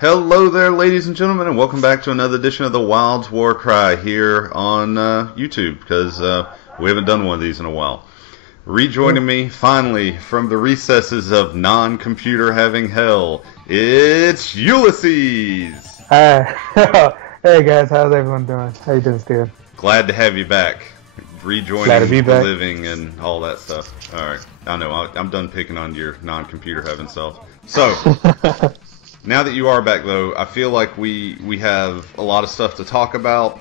Hello there, ladies and gentlemen, and welcome back to another edition of the Wild's War Cry here on YouTube, because we haven't done one of these in a while. Rejoining me, finally, from the recesses of non-computer having hell, it's Ulysses! Hey guys, how's everyone doing? How you doing, Steven? Glad to have you back. Rejoining the living and all that stuff. Alright, I know, I'm done picking on your non-computer having self. So... Now that you are back, though, I feel like we have a lot of stuff to talk about.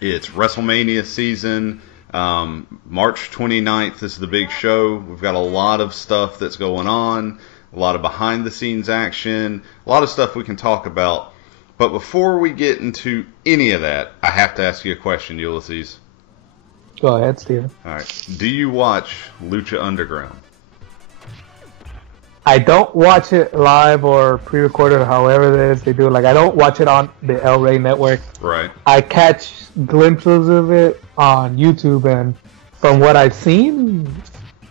It's Wrestlemania season. March 29th is the big show. We've got a lot of stuff that's going on, a lot of behind-the-scenes action, a lot of stuff we can talk about. But before we get into any of that, I have to ask you a question, Ulysses. Go ahead, Steven. All right. Do you watch Lucha Underground? I don't watch it live or pre-recorded or however it is they do it. Like, I don't watch it on the El Rey network. Right. I catch glimpses of it on YouTube, and from what I've seen,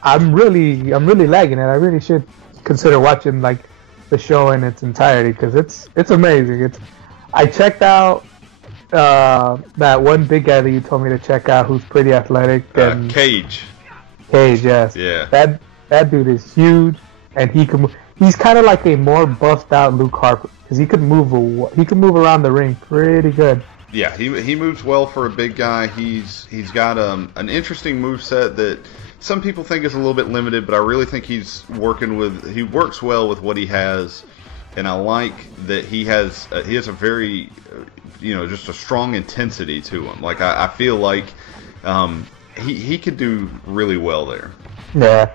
I'm really liking it. I really should consider watching like the show in its entirety because it's amazing. I checked out that one big guy that you told me to check out who's pretty athletic. And Cage. Cage, yes. Yeah. That dude is huge. And he's kind of like a more buffed out Luke Harper because he could move around the ring pretty good. Yeah, he moves well for a big guy. He's got an interesting moveset that some people think is a little bit limited, but I really think he works well with what he has, and I like that he has a very just a strong intensity to him. Like I feel like he could do really well there. Yeah.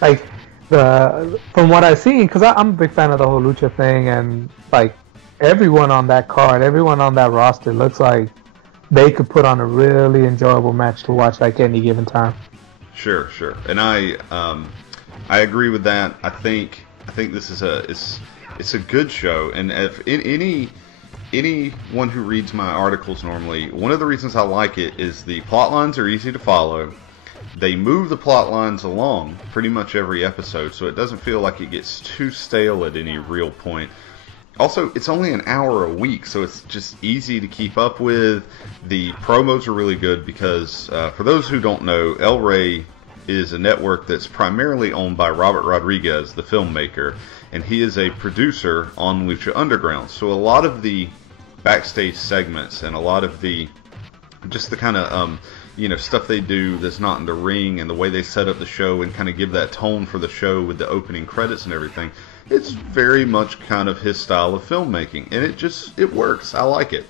Like. From what I've seen, because I'm a big fan of the whole lucha thing, and like everyone on that card, everyone on that roster looks like they could put on a really enjoyable match to watch like any given time. Sure, and I agree with that. I think this is it's a good show, and if anyone who reads my articles normally, one of the reasons I like it is the plot lines are easy to follow. They move the plot lines along pretty much every episode, so it doesn't feel like it gets too stale at any real point. Also, it's only an hour a week, so it's just easy to keep up with. The promos are really good because, for those who don't know, El Rey is a network that's primarily owned by Robert Rodriguez, the filmmaker, and he is a producer on Lucha Underground. So a lot of the backstage segments and a lot of the kind of stuff they do that's not in the ring and the way they set up the show and kind of give that tone for the show with the opening credits and everything, it's very much kind of his style of filmmaking, and it works. I like it.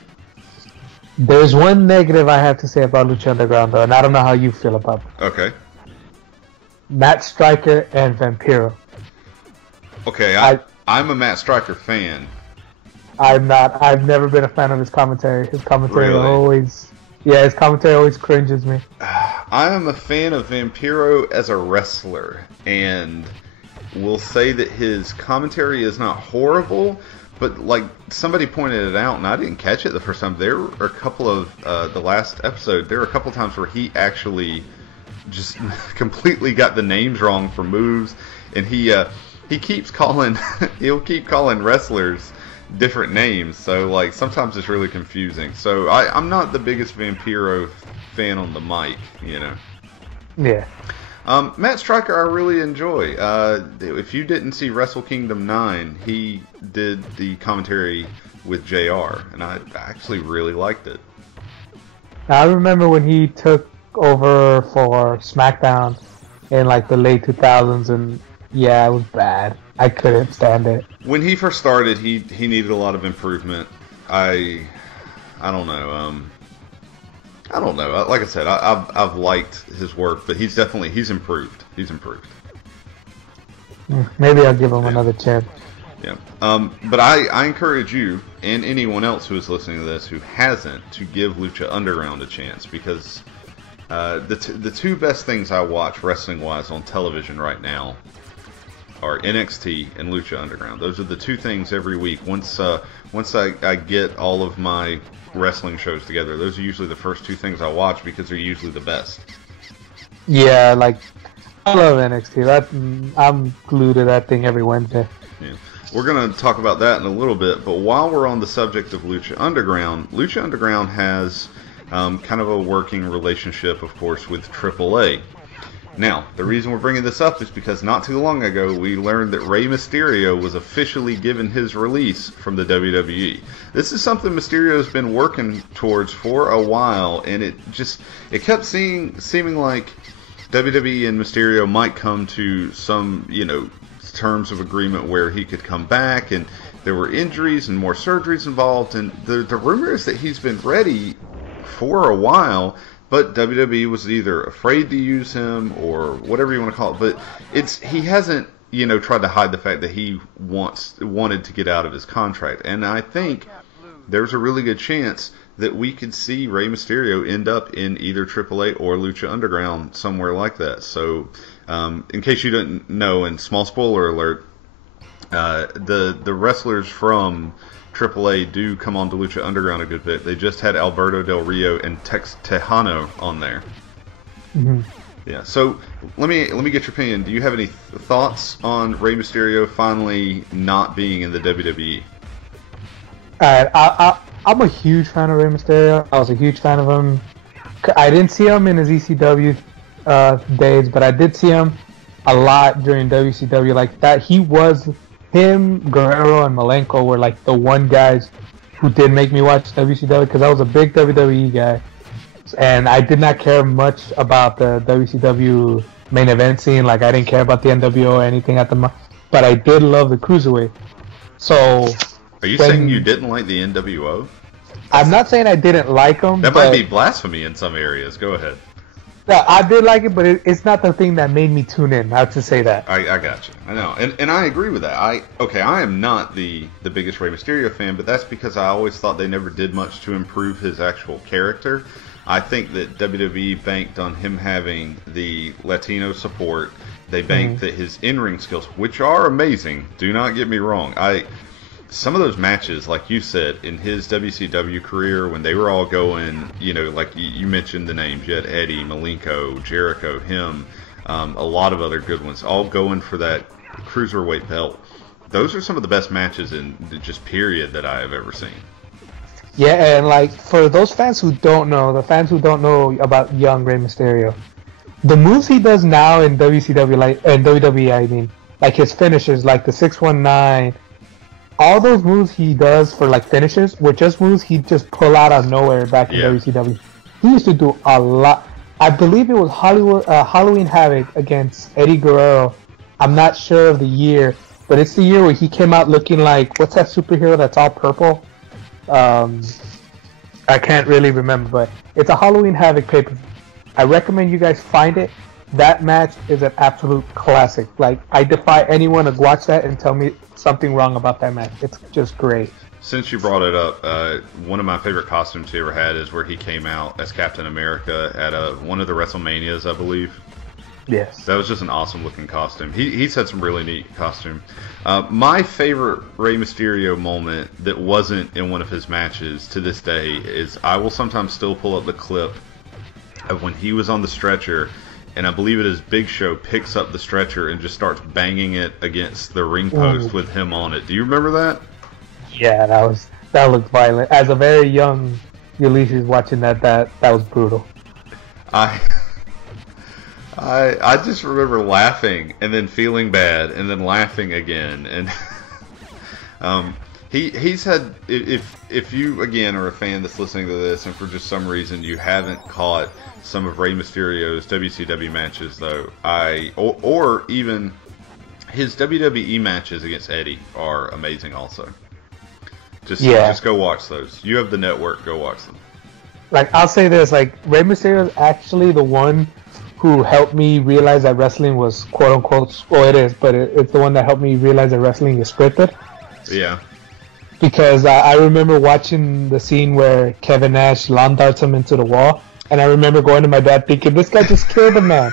There's one negative I have to say about Lucha Underground, though, and I don't know how you feel about it. Okay. Matt Striker and Vampiro. Okay, I'm a Matt Striker fan. I'm not. I've never been a fan of his commentary. His commentary really? His commentary always cringes me. I am a fan of Vampiro as a wrestler, and will say that his commentary is not horrible, but like somebody pointed it out, and I didn't catch it the first time. There were a couple of the last episode. There were a couple of times where he actually just completely got the names wrong for moves, and he keeps calling he'll keep calling wrestlers different names, so like sometimes it's really confusing. So I'm not the biggest Vampiro fan on the mic, Yeah. Matt Striker I really enjoy. If you didn't see Wrestle Kingdom 9, he did the commentary with JR, and I actually really liked it. I remember when he took over for SmackDown in like the late 2000s, and yeah, it was bad. I couldn't stand it. When he first started, he needed a lot of improvement. I don't know. I don't know. Like I said, I've liked his work, but he's improved. He's improved. Maybe I'll give him another chance. Yeah. But I encourage you and anyone else who is listening to this who hasn't to give Lucha Underground a chance, because the two best things I watch wrestling wise on television right now are NXT and Lucha Underground. Those are the two things every week. Once I get all of my wrestling shows together, those are usually the first two things I watch because they're usually the best. Yeah, like I love NXT. I'm glued to that thing every Wednesday. Yeah. we're going to talk about that in a little bit, but while we're on the subject of Lucha Underground has kind of a working relationship, of course, with AAA. Now, the reason we're bringing this up is because not too long ago we learned that Rey Mysterio was officially given his release from the WWE. This is something Mysterio's been working towards for a while, and it kept seeming like WWE and Mysterio might come to some, terms of agreement where he could come back, and there were injuries and more surgeries involved, and the rumor is that he's been ready for a while, but WWE was either afraid to use him or whatever you want to call it. But he hasn't, tried to hide the fact that he wanted to get out of his contract. And I think there's a really good chance that we could see Rey Mysterio end up in either AAA or Lucha Underground, somewhere like that. So, in case you didn't know, and small spoiler alert, the wrestlers from AAA do come on to Lucha Underground a good bit. They just had Alberto Del Rio and Tex Tejano on there. Mm-hmm. Yeah. So let me get your opinion. Do you have any thoughts on Rey Mysterio finally not being in the WWE? I'm a huge fan of Rey Mysterio. I was a huge fan of him. I didn't see him in his ECW days, but I did see him a lot during WCW. Like that, him, Guerrero, and Malenko were like the one guys who did make me watch WCW, because I was a big WWE guy, and I did not care much about the WCW main event scene. Like I didn't care about the NWO or anything but I did love the Cruiserweight. So, are you saying you didn't like the NWO? I'm not saying I didn't like them. That might be blasphemy in some areas. Go ahead. Yeah, I did like it, but it's not the thing that made me tune in. I have to say that. I got you. I know, and I agree with that. I am not the biggest Rey Mysterio fan, but that's because I always thought they never did much to improve his actual character. I think that WWE banked on him having the Latino support. They banked that his in-ring skills, which are amazing. Do not get me wrong. Some of those matches, like you said, in his WCW career, when they were all going, like you mentioned the names, you had Eddie, Malenko, Jericho, him, a lot of other good ones, all going for that Cruiserweight belt. Those are some of the best matches in just period that I have ever seen. Yeah, and like for those fans who don't know, about young Rey Mysterio, the moves he does now in WCW, and WWE, I mean, like his finishes, like the 619. All those moves he does for like finishes were just moves he'd just pull out of nowhere back in WCW. He used to do a lot. I believe it was Halloween Havoc against Eddie Guerrero. I'm not sure of the year, but it's the year where he came out looking like, what's that superhero that's all purple? I can't really remember, but it's a Halloween Havoc paper. I recommend you guys find it. That match is an absolute classic. Like, I defy anyone to watch that and tell me something wrong about that match. It's just great. Since you brought it up, one of my favorite costumes he ever had is where he came out as Captain America at one of the WrestleManias, I believe. Yes. That was just an awesome looking costume. He's had some really neat costume. My favorite Rey Mysterio moment that wasn't in one of his matches to this day is I will sometimes still pull up the clip of when he was on the stretcher, and I believe it is Big Show picks up the stretcher and just starts banging it against the ring post with him on it. Do you remember that? Yeah, that looked violent. As a very young Ulysses watching that was brutal. I just remember laughing and then feeling bad and then laughing again. And he's had, if you again are a fan that's listening to this and for just some reason you haven't caught some of Rey Mysterio's WCW matches though, or even his WWE matches against Eddie are amazing also. Just go watch those. You have the network, go watch them. Like, I'll say this, like, Rey Mysterio is actually the one who helped me realize that wrestling was quote unquote, well it is, but it's the one that helped me realize that wrestling is scripted. Yeah. Because I remember watching the scene where Kevin Nash lawn darts him into the wall, and I remember going to my dad thinking, this guy just killed a man.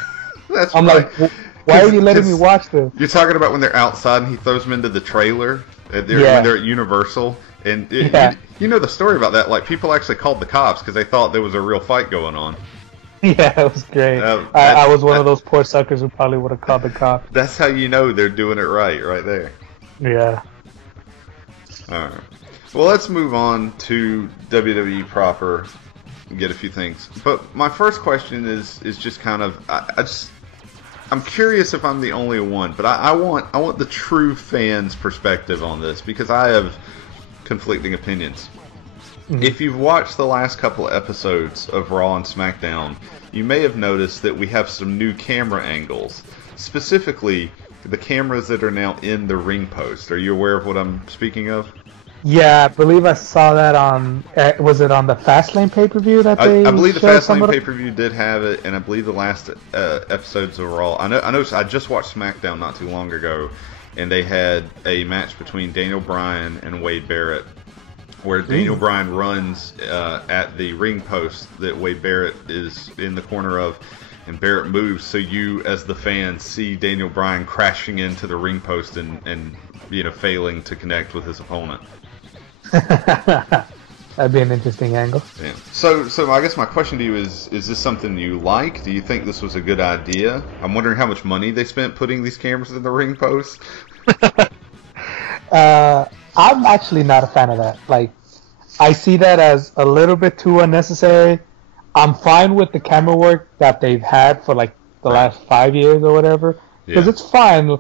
I'm right. Like, why are you letting me watch this? You're talking about when they're outside and he throws them into the trailer when they're at Universal. And you know the story about that. Like, people actually called the cops because they thought there was a real fight going on. Yeah, it was great. I was one of those poor suckers who probably would have called the cops. That's how you know they're doing it right there. Yeah. All right. Well, let's move on to WWE proper. Get a few things, but my first question is just kind of I'm curious if I'm the only one, but I want the true fans' perspective on this because I have conflicting opinions. Mm-hmm. If you've watched the last couple of episodes of Raw and SmackDown, you may have noticed that we have some new camera angles, specifically the cameras that are now in the ring post. Are you aware of what I'm speaking of? Yeah, I believe I saw that on. Was it on the Fastlane pay-per-view that I believe the Fastlane pay-per-view did have it, and I believe the last episodes of Raw. I know. I just watched SmackDown not too long ago, and they had a match between Daniel Bryan and Wade Barrett, where Daniel Bryan runs at the ring post that Wade Barrett is in the corner of, and Barrett moves, so you, as the fan, see Daniel Bryan crashing into the ring post and failing to connect with his opponent. That'd be an interesting angle. Yeah. So I guess my question to you is this something you like? Do you think this was a good idea? I'm wondering how much money they spent putting these cameras in the ring post. I'm actually not a fan of that. Like, I see that as a little bit too unnecessary. I'm fine with the camera work that they've had for like the last 5 years or whatever, because it's fine.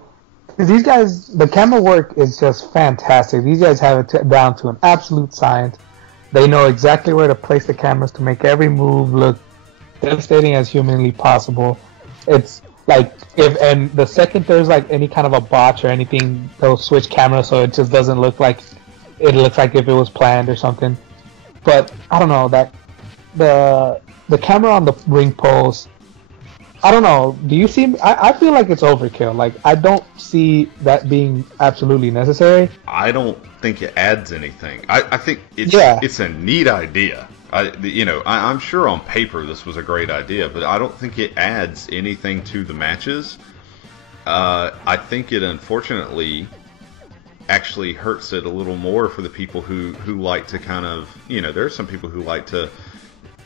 Because these guys, the camera work is just fantastic. These guys have it down to an absolute science. They know exactly where to place the cameras to make every move look devastating as humanly possible. It's like and the second there's like any kind of a botch or anything, they'll switch cameras so it just doesn't look like it looks like if it was planned or something. But I don't know that the camera on the ring post. I don't know. Do you see? I feel like it's overkill. Like, I don't see that being absolutely necessary. I don't think it adds anything. I think it's a neat idea. I'm sure on paper this was a great idea, but I don't think it adds anything to the matches. I think it unfortunately actually hurts it a little more for the people who like to kind of, there are some people who like to,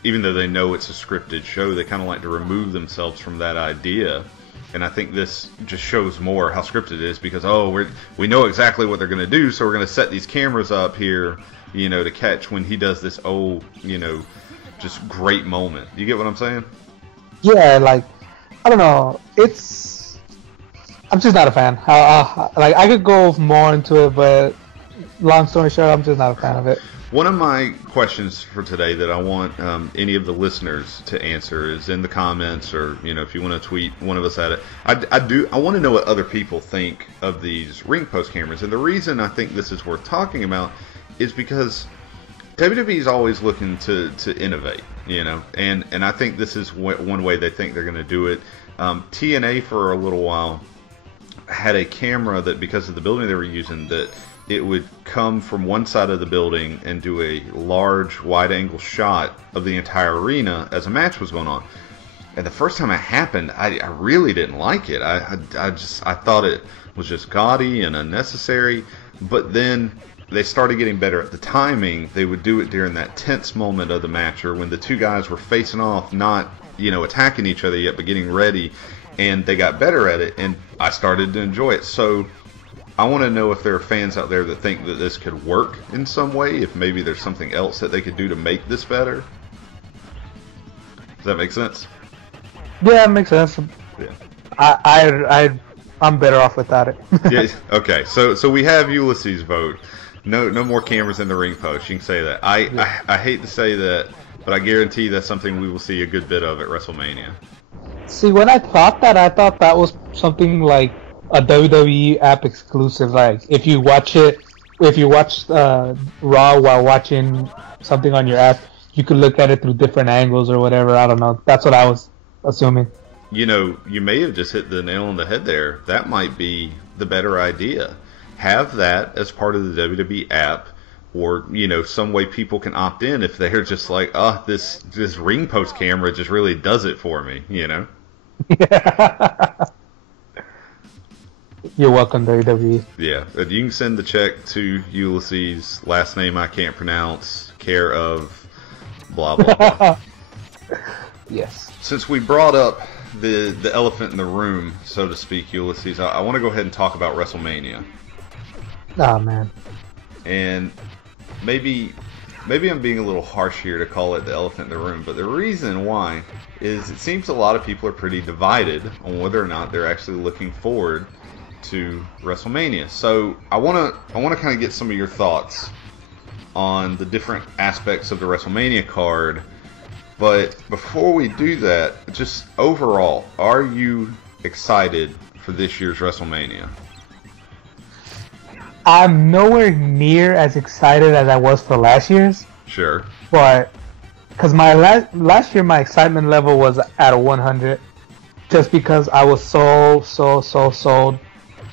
even though they know it's a scripted show, they kind of like to remove themselves from that idea. And I think this just shows more how scripted it is because, we know exactly what they're going to do, so we're going to set these cameras up here, to catch when he does this just great moment. You get what I'm saying? Yeah, like, I don't know. I'm just not a fan. Like, I could go more into it, but long story short, I'm just not a fan of it. One of my questions for today that I want any of the listeners to answer is in the comments, or if you want to tweet one of us at it. I want to know what other people think of these ring post cameras, and the reason I think this is worth talking about is because WWE is always looking to innovate, and I think this is one way they think they're going to do it. TNA for a little while had a camera that, because of the building they were using, that it would come from one side of the building and do a large wide-angle shot of the entire arena as a match was going on. And the first time it happened, I really didn't like it. I thought it was just gaudy and unnecessary. But then they started getting better at the timing. They would do it during that tense moment of the match, or when the two guys were facing off, not attacking each other yet, but getting ready. And they got better at it, and I started to enjoy it. So I want to know if there are fans out there that think that this could work in some way, if maybe there's something else that they could do to make this better. Does that make sense? Yeah, it makes sense. Yeah. I'm better off without it. Yeah. Okay. So we have Ulysses' vote. No more cameras in the ring post. You can say that. I hate to say that, but I guarantee that's something we will see a good bit of at WrestleMania. See, when I thought that was something like a WWE app exclusive. Like, if you watch Raw while watching something on your app, you could look at it through different angles or whatever. I don't know. That's what I was assuming. You may have just hit the nail on the head there. That might be the better idea. Have that as part of the WWE app, or some way people can opt in if they're just like, this ring post camera just really does it for me. Yeah. You're welcome, WWE. Yeah, you can send the check to Ulysses, last name I can't pronounce, care of blah blah blah. Yes. Since we brought up the elephant in the room, so to speak, Ulysses, I want to go ahead and talk about WrestleMania. Oh man. And maybe I'm being a little harsh here to call it the elephant in the room, but the reason why is it seems a lot of people are pretty divided on whether or not they're actually looking forward to WrestleMania. So I want to kind of get some of your thoughts on the different aspects of the WrestleMania card. But before we do that, just overall, are you excited for this year's WrestleMania? I'm nowhere near as excited as I was for last year's. Sure. But because my last year, my excitement level was at a 100, just because I was so sold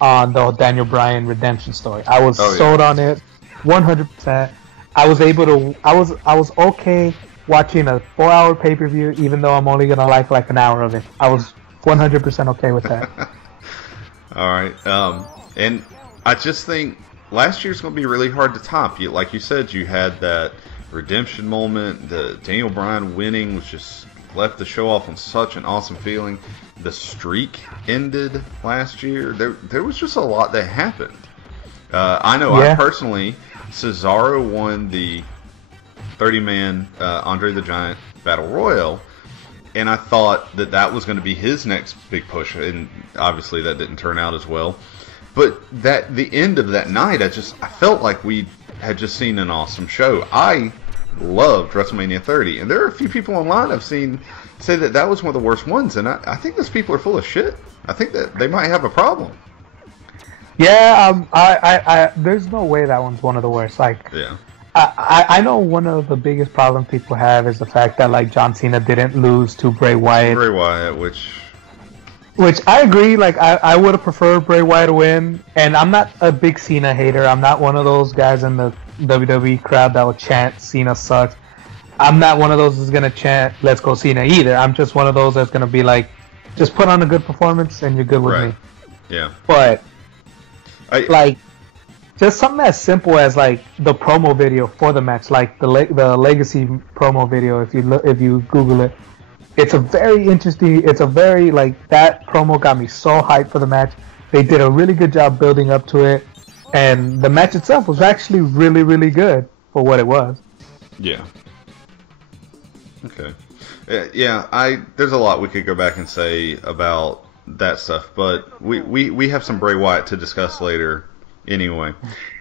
on the Daniel Bryan redemption story. I was sold on it 100%. I was okay watching a 4-hour pay-per-view, even though I'm only gonna like an hour of it. I was 100% okay with that. All right. And I just think last year's going to be really hard to top. Like you said, you had that redemption moment. The Daniel Bryan winning was just left the show off on such an awesome feeling. The streak ended last year. There was just a lot that happened. I know I personally, Cesaro won the 30-man Andre the Giant Battle Royal, and I thought that was going to be his next big push, and obviously that didn't turn out as well. But the end of that night, I felt like we had just seen an awesome show. I loved WrestleMania 30, and there are a few people online I've seen say that was one of the worst ones, and I think those people are full of shit. I think that they might have a problem. Yeah, I there's no way that one's one of the worst. Like, yeah. I know one of the biggest problems people have is the fact that like John Cena didn't lose to Bray Wyatt. Which I agree, like, I would have preferred Bray Wyatt to win, and I'm not a big Cena hater. I'm not one of those guys in the WWE crowd that will chant Cena sucks. I'm not one of those that's going to chant let's go Cena either. I'm just one of those that's going to be like, just put on a good performance and you're good with me. Yeah. But, like, just something as simple as, like, the promo video for the match, like the Legacy promo video, if you Google it. It's a very interesting, like, that promo got me so hyped for the match. They did a really good job building up to it. And the match itself was actually really, really good for what it was. Yeah. Okay. Yeah, there's a lot we could go back and say about that stuff, but we have some Bray Wyatt to discuss later anyway.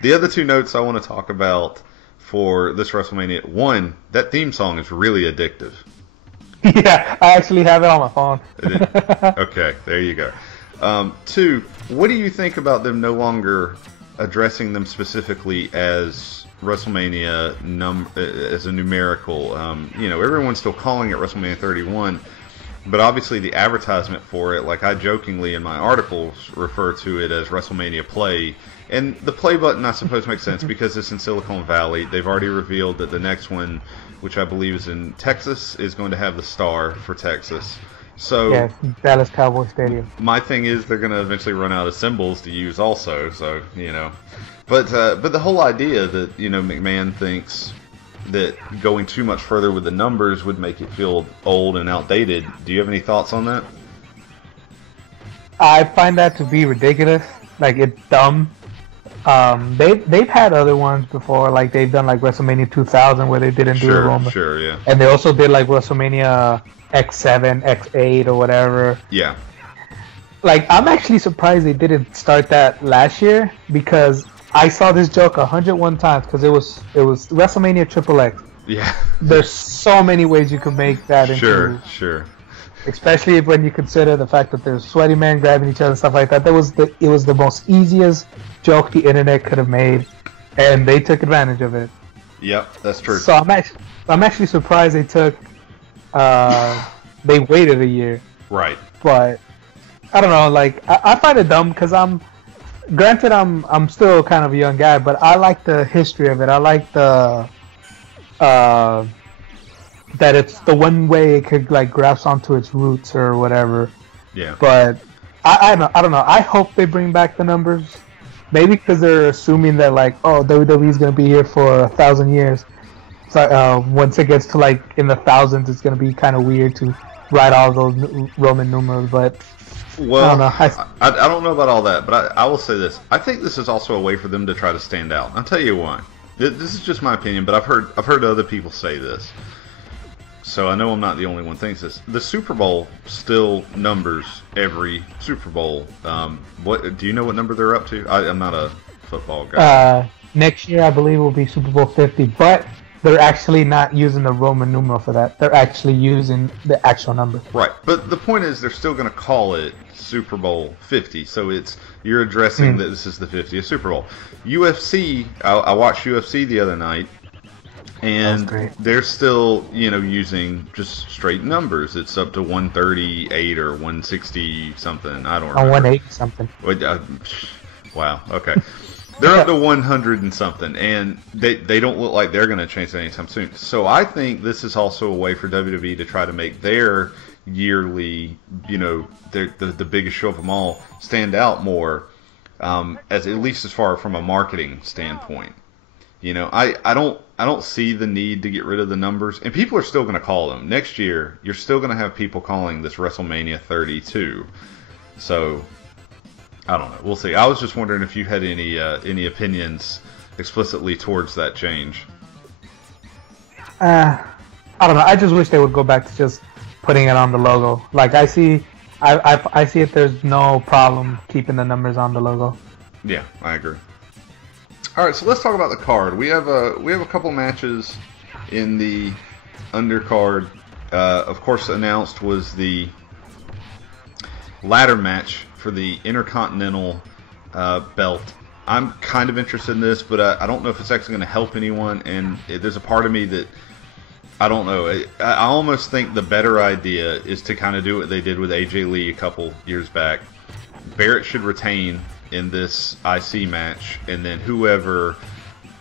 The other two notes I want to talk about for this WrestleMania, one, that theme song is really addictive. Yeah, I actually have it on my phone. Okay, there you go. Two, what do you think about them no longer addressing them specifically as WrestleMania as a numerical? Everyone's still calling it WrestleMania 31, but obviously the advertisement for it, like I jokingly in my articles refer to it as WrestleMania Play. And the play button, I suppose, makes sense because it's in Silicon Valley. They've already revealed that the next one, which I believe is in Texas, is going to have the star for Texas. So yeah, Dallas Cowboy Stadium. My thing is they're going to eventually run out of symbols to use also. So but the whole idea that McMahon thinks that going too much further with the numbers would make it feel old and outdated. Do you have any thoughts on that? I find that to be ridiculous. Like, it's dumb. They've had other ones before, like they've done like WrestleMania 2000 where they didn't do a Roman. Sure, yeah. And they also did like WrestleMania X7, X8 or whatever. Yeah. Like, I'm actually surprised they didn't start that last year because I saw this joke 101 times because it was WrestleMania XXX. Yeah. There's so many ways you could make that into. Sure. Especially when you consider the fact that there's sweaty men grabbing each other and stuff like that. It was the most easiest joke the internet could have made, and they took advantage of it. Yep, that's true. So I'm actually surprised they took. They waited a year. Right. But I don't know. Like, I find it dumb because I'm still kind of a young guy, but I like the history of it. I like the that it's the one way it could like grasp onto its roots or whatever. Yeah. But I don't know. I hope they bring back the numbers. Maybe because they're assuming that like, oh, WWE is gonna be here for 1,000 years. So once it gets to like in the thousands, it's gonna be kind of weird to write all those Roman numerals. But Well, I don't know. I don't know about all that, but I will say this. I think this is also a way for them to try to stand out. I'll tell you why. This is just my opinion, but I've heard other people say this. So I know I'm not the only one who thinks this. The Super Bowl still numbers every Super Bowl. What do you know what number they're up to? I'm not a football guy. Next year, I believe, will be Super Bowl 50, but they're actually not using the Roman numeral for that. They're actually using the actual number. Right, but the point is they're still going to call it Super Bowl 50, so you're addressing that this is the 50th Super Bowl. UFC, I watched UFC the other night, and they're still, using just straight numbers. It's up to 138 or 160 something. I don't remember. 180 something. Wow. Okay. They're up to 100 and something, and they don't look like they're going to change that anytime soon. So I think this is also a way for WWE to try to make their yearly, the biggest show of them all, stand out more, as at least as far from a marketing standpoint. I don't see the need to get rid of the numbers, and people are still going to call them. Next year, you're still going to have people calling this WrestleMania 32. So I don't know. We'll see. I was just wondering if you had any opinions explicitly towards that change. I don't know. I just wish they would go back to just putting it on the logo. Like I see it. There's no problem keeping the numbers on the logo. Yeah, I agree. All right, so let's talk about the card. We have a couple matches in the undercard. Of course, announced was the ladder match for the Intercontinental belt. I'm kind of interested in this, but I don't know if it's actually going to help anyone, and there's a part of me that I don't know. I almost think the better idea is to kind of do what they did with AJ Lee a couple years back. Barrett should retain in this IC match, and then whoever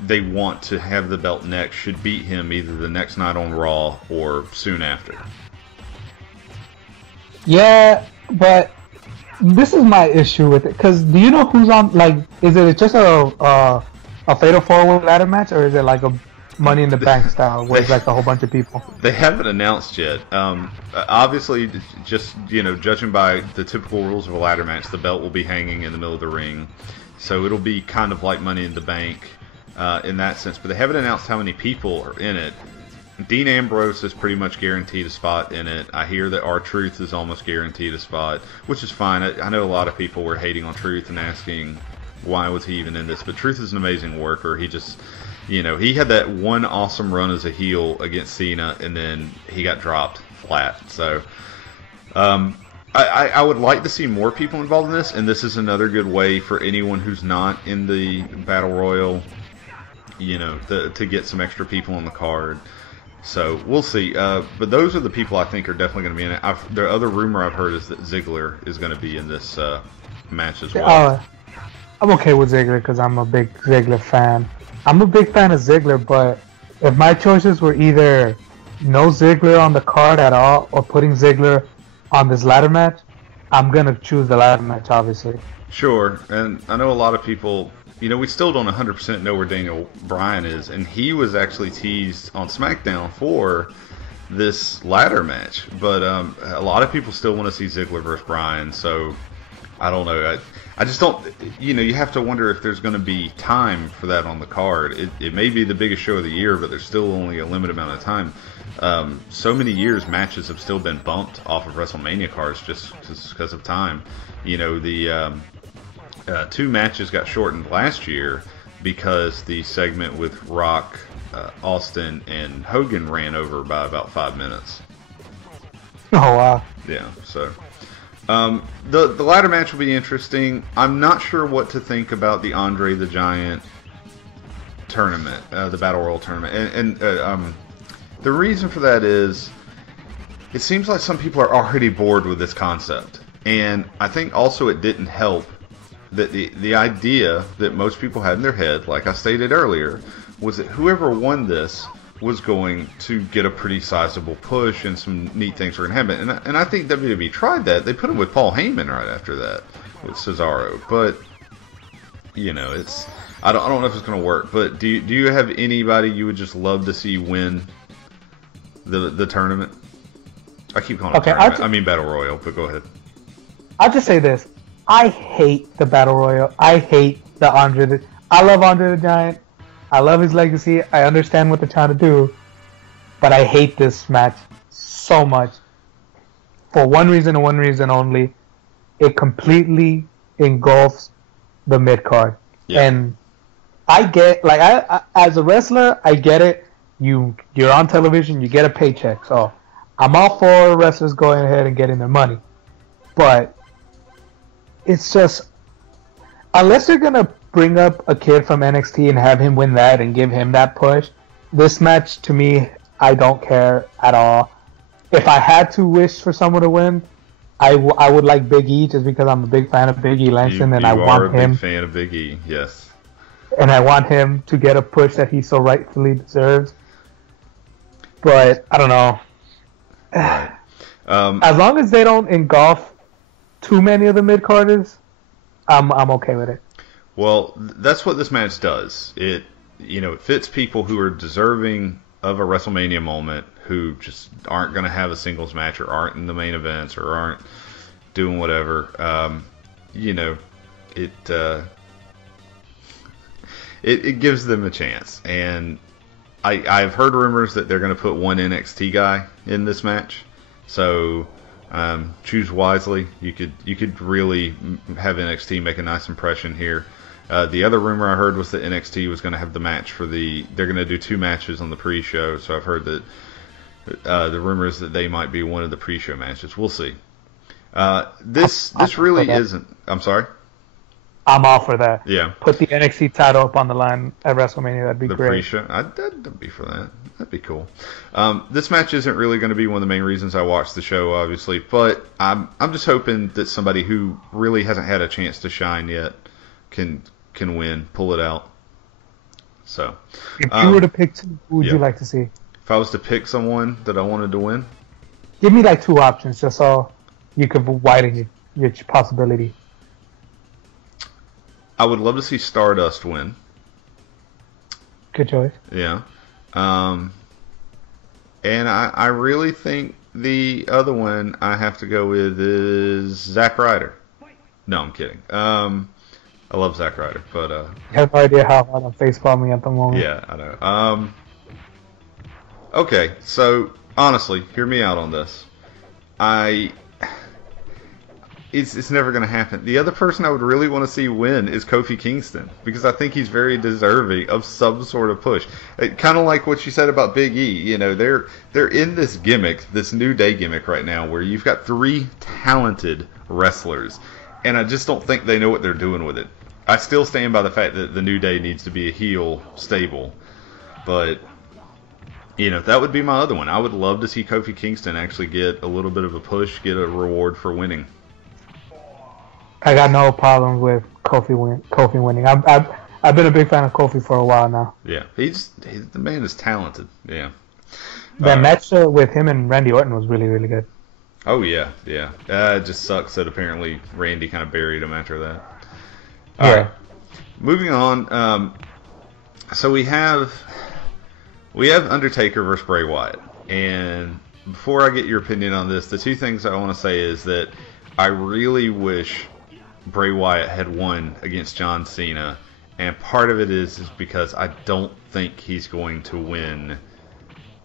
they want to have the belt next should beat him either the next night on Raw or soon after. Yeah, but this is my issue with it, because do you know who's on? Like, is it just a fatal four-way ladder match, or is it like a Money in the Bank style, where it's like a whole bunch of people? They haven't announced yet. Obviously, just judging by the typical rules of a ladder match, the belt will be hanging in the middle of the ring, so it'll be kind of like Money in the Bank in that sense. But they haven't announced how many people are in it. Dean Ambrose is pretty much guaranteed a spot in it. I hear that R-Truth is almost guaranteed a spot, which is fine. I know a lot of people were hating on Truth and asking why was he even in this, but Truth is an amazing worker. He just, he had that one awesome run as a heel against Cena, and then he got dropped flat. So I would like to see more people involved in this, and this is another good way for anyone who's not in the Battle Royal, to get some extra people on the card. So we'll see. But those are the people I think are definitely going to be in it. The other rumor I've heard is that Ziggler is going to be in this match as well. I'm okay with Ziggler because I'm a big Ziggler fan. I'm a big fan of Ziggler, but if my choices were either no Ziggler on the card at all or putting Ziggler on this ladder match, I'm going to choose the ladder match, obviously. Sure, and I know a lot of people, we still don't 100% know where Daniel Bryan is, and he was actually teased on SmackDown for this ladder match, but a lot of people still want to see Ziggler versus Bryan, so I don't know. I just don't, you have to wonder if there's going to be time for that on the card. It may be the biggest show of the year, but there's still only a limited amount of time. So many years, matches have still been bumped off of WrestleMania cards just because of time. The two matches got shortened last year because the segment with Rock, Austin, and Hogan ran over by about 5 minutes. Oh, wow. Yeah, so the ladder match will be interesting. I'm not sure what to think about the Andre the Giant tournament, the Battle Royal tournament, and the reason for that is it seems like some people are already bored with this concept, and I think also it didn't help that the idea that most people had in their head, like I stated earlier, was that whoever won this was going to get a pretty sizable push and some neat things were going to happen. And I think WWE tried that. They put him with Paul Heyman right after that with Cesaro. But, it's I don't know if it's going to work. But do you have anybody you would just love to see win the tournament? I keep calling it tournament. I mean Battle Royal, but go ahead. I'll just say this. I hate the Battle Royal. I hate the Andre. I love Andre the Giant. I love his legacy. I understand what they're trying to do. But I hate this match so much. For one reason and one reason only. It completely engulfs the mid-card. Yeah. And I get, like, I as a wrestler, I get it. You're on television, you get a paycheck. So I'm all for wrestlers going ahead and getting their money. But it's just, unless they're going to bring up a kid from NXT and have him win that and give him that push, this match, to me, I don't care at all. If I had to wish for someone to win, I would like Big E, just because I'm a big fan of Big E Langston, and I want him. You are a big fan of Big E, yes. And I want him to get a push that he so rightfully deserves. But I don't know. Right. As long as they don't engulf too many of the mid-carders, I'm okay with it. Well, that's what this match does. It fits people who are deserving of a WrestleMania moment, who just aren't going to have a singles match or aren't in the main events or aren't doing whatever. It gives them a chance. And I've heard rumors that they're going to put one NXT guy in this match. So choose wisely. You could really have NXT make a nice impression here. The other rumor I heard was that NXT was going to have the match they're going to do 2 matches on the pre-show. So I've heard that the rumor is that they might be one of the pre-show matches. We'll see. This really isn't. I'm sorry? I'm all for that. Yeah. Put the NXT title up on the line at WrestleMania. That'd be great. The pre-show? I'd be for that. That'd be cool. This match isn't really going to be one of the main reasons I watched the show, obviously, but I'm just hoping that somebody who really hasn't had a chance to shine yet can win, pull it out. So, if you were to pick 2, who would you like to see? If I was to pick someone that I wanted to win, give me like 2 options, just so you could widen your possibility. I would love to see Stardust win. Good choice. Yeah. And I really think the other one I have to go with is Zack Ryder. No, I'm kidding. I love Zack Ryder, but I have no idea how hard I'm facepalming at the moment. Yeah, I know. Okay, so honestly, hear me out on this. It's never going to happen. The other person I would really want to see win is Kofi Kingston, because I think he's very deserving of some sort of push. Kind of like what you said about Big E. They're in this gimmick, this New Day gimmick right now, where you've got 3 talented wrestlers, and I just don't think they know what they're doing with it. I still stand by the fact that the New Day needs to be a heel stable, but that would be my other one. I would love to see Kofi Kingston actually get a little bit of a push, get a reward for winning. I got no problem with Kofi winning. I've been a big fan of Kofi for a while now. Yeah, the man is talented. Yeah. The match with him and Randy Orton was really, really good. Oh yeah. It just sucks that apparently Randy kind of buried him after that. All right. Moving on. So we have Undertaker versus Bray Wyatt, and before I get your opinion on this, the 2 things I want to say is that I really wish Bray Wyatt had won against John Cena, and part of it is because I don't think he's going to win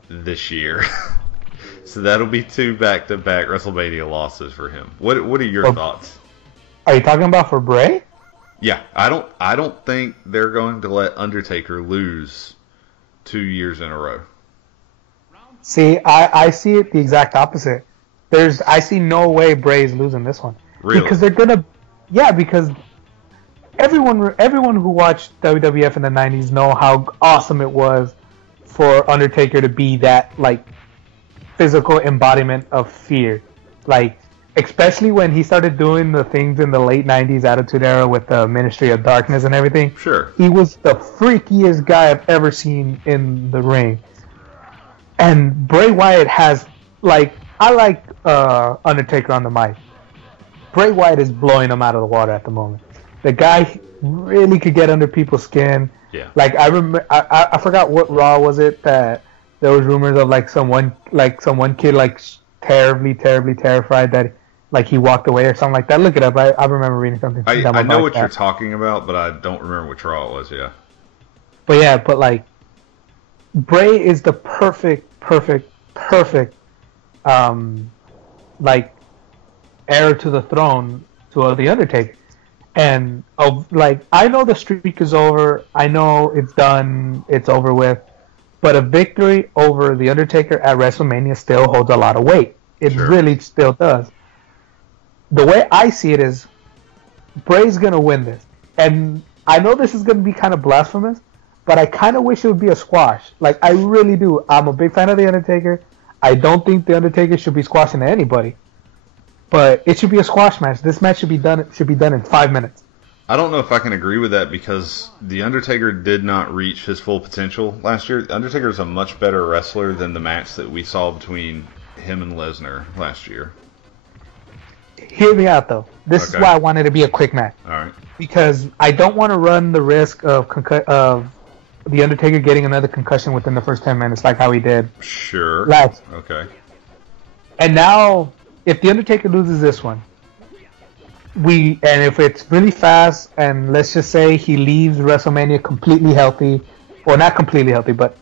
this year. So that'll be 2 back-to-back WrestleMania losses for him. What are your thoughts? Are you talking about for Bray? Yeah, I don't think they're going to let Undertaker lose 2 years in a row. See, I see it the exact opposite. I see no way Bray's losing this one. Really? Because they're gonna, because everyone who watched WWF in the 90s know how awesome it was for Undertaker to be that physical embodiment of fear, especially when he started doing the things in the late 90s Attitude Era with the Ministry of Darkness and everything. Sure. He was the freakiest guy I've ever seen in the ring. And Bray Wyatt has, I like Undertaker on the mic. Bray Wyatt is blowing him out of the water at the moment. The guy really could get under people's skin. Yeah. I remember, I forgot what Raw was it that there was rumors of someone kid terribly, terribly terrified that like he walked away or something like that. Look it up. I remember reading something. I know what you're talking about, but I don't remember which Raw it was. Yeah. But like Bray is the perfect, like heir to the throne to the Undertaker. And like I know the streak is over. I know it's done. It's over with. But a victory over the Undertaker at WrestleMania still holds a lot of weight. It really still does. The way I see it is, Bray's gonna win this, and I know this is gonna be kind of blasphemous, but I kind of wish it would be a squash. Like I really do. I'm a big fan of the Undertaker. I don't think the Undertaker should be squashing anybody, but it should be a squash match. This match should be done in 5 minutes. I don't know if I can agree with that because the Undertaker did not reach his full potential last year. The Undertaker is a much better wrestler than the match that we saw between him and Lesnar last year. Hear me out, though. This is why I wanted it to be a quick match. All right. Because I don't want to run the risk of the Undertaker getting another concussion within the first 10 minutes, like how he did. Sure. Last. Okay. And now, if the Undertaker loses this one, and if it's really fast, and let's just say he leaves WrestleMania completely healthy, or not completely healthy, but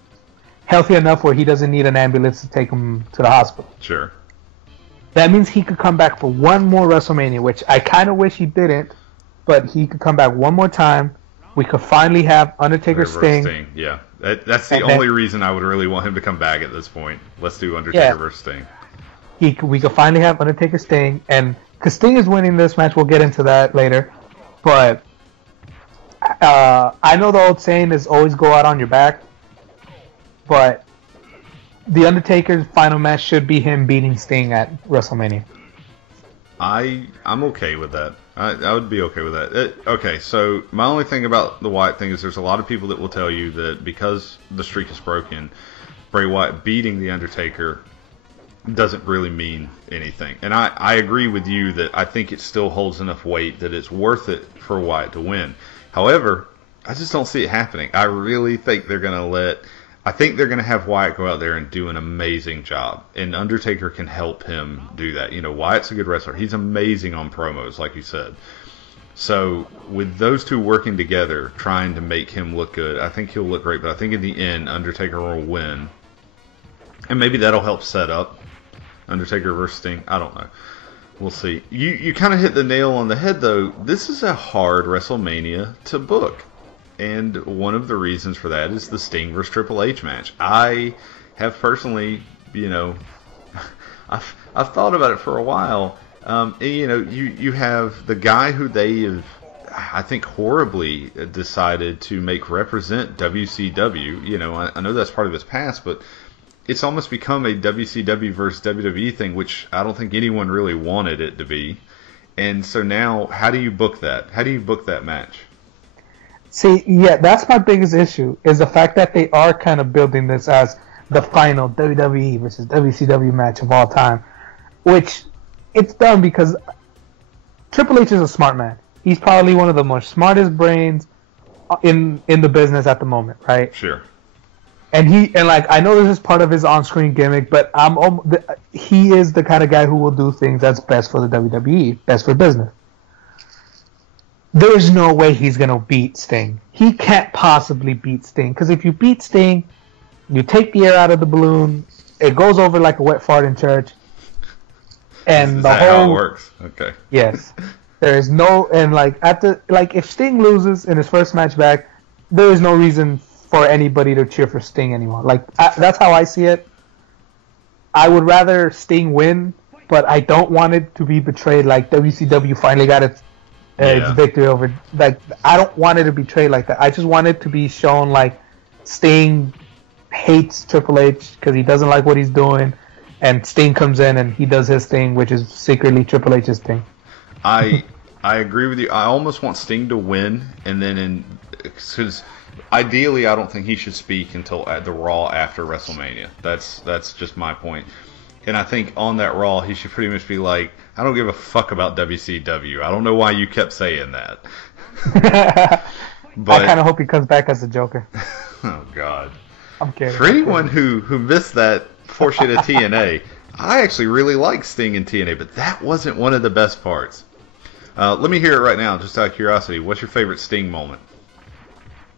healthy enough where he doesn't need an ambulance to take him to the hospital. Sure. That means he could come back for one more WrestleMania, which I kind of wish he didn't, but he could come back one more time. We could finally have Undertaker Sting. Yeah, that's the only reason I would really want him to come back at this point. Let's do Undertaker versus Sting. We could finally have Undertaker Sting, and because Sting is winning this match, we'll get into that later. But I know the old saying is always go out on your back, but the Undertaker's final match should be him beating Sting at WrestleMania. I'm okay with that. I would be okay with that. Okay, so my only thing about the Wyatt thing is there's a lot of people that will tell you that because the streak is broken, Bray Wyatt beating the Undertaker doesn't really mean anything. And I agree with you that I think it still holds enough weight that it's worth it for Wyatt to win. However, I just don't see it happening. I really think they're going to have Wyatt go out there and do an amazing job. And Undertaker can help him do that. You know, Wyatt's a good wrestler. He's amazing on promos, like you said. So with those two working together, trying to make him look good, I think he'll look great. But I think in the end, Undertaker will win. And maybe that'll help set up Undertaker versus Sting. I don't know. We'll see. You kind of hit the nail on the head, though. This is a hard WrestleMania to book. And one of the reasons for that is the Sting versus Triple H match. I have personally, I've thought about it for a while. You have the guy who they have, I think, horribly decided to make represent WCW. I know that's part of his past, but it's almost become a WCW versus WWE thing, which I don't think anyone really wanted it to be. And so now, how do you book that? How do you book that match? See, yeah, that's my biggest issue, is the fact that they are kind of building this as the final WWE versus WCW match of all time, which it's done because Triple H is a smart man. He's probably one of the most smartest brains in the business at the moment, right? Sure. And I know this is part of his on-screen gimmick, but he is the kind of guy who will do things that's best for the WWE, best for business. There's no way he's going to beat Sting. He can't possibly beat Sting. Because if you beat Sting, you take the air out of the balloon, it goes over like a wet fart in church. And how it works. Okay. Yes. There is no... And if Sting loses in his first match back, there is no reason for anybody to cheer for Sting anymore. That's how I see it. I would rather Sting win, but I don't want it to be betrayed like WCW finally got its victory over. I don't want it to be betrayed like that. I just want it to be shown like Sting hates Triple H because he doesn't like what he's doing, and Sting comes in and he does his thing, which is secretly Triple H's thing. I agree with you. I almost want Sting to win, and then because ideally I don't think he should speak until at the Raw after WrestleMania. That's just my point. And I think on that Raw, he should pretty much be like, I don't give a fuck about WCW. I don't know why you kept saying that. But I kind of hope he comes back as a Joker. Oh, God. I'm kidding. For anyone who missed that portion of TNA, I actually really like Sting in TNA, but that wasn't one of the best parts. Let me hear it right now, just out of curiosity. What's your favorite Sting moment?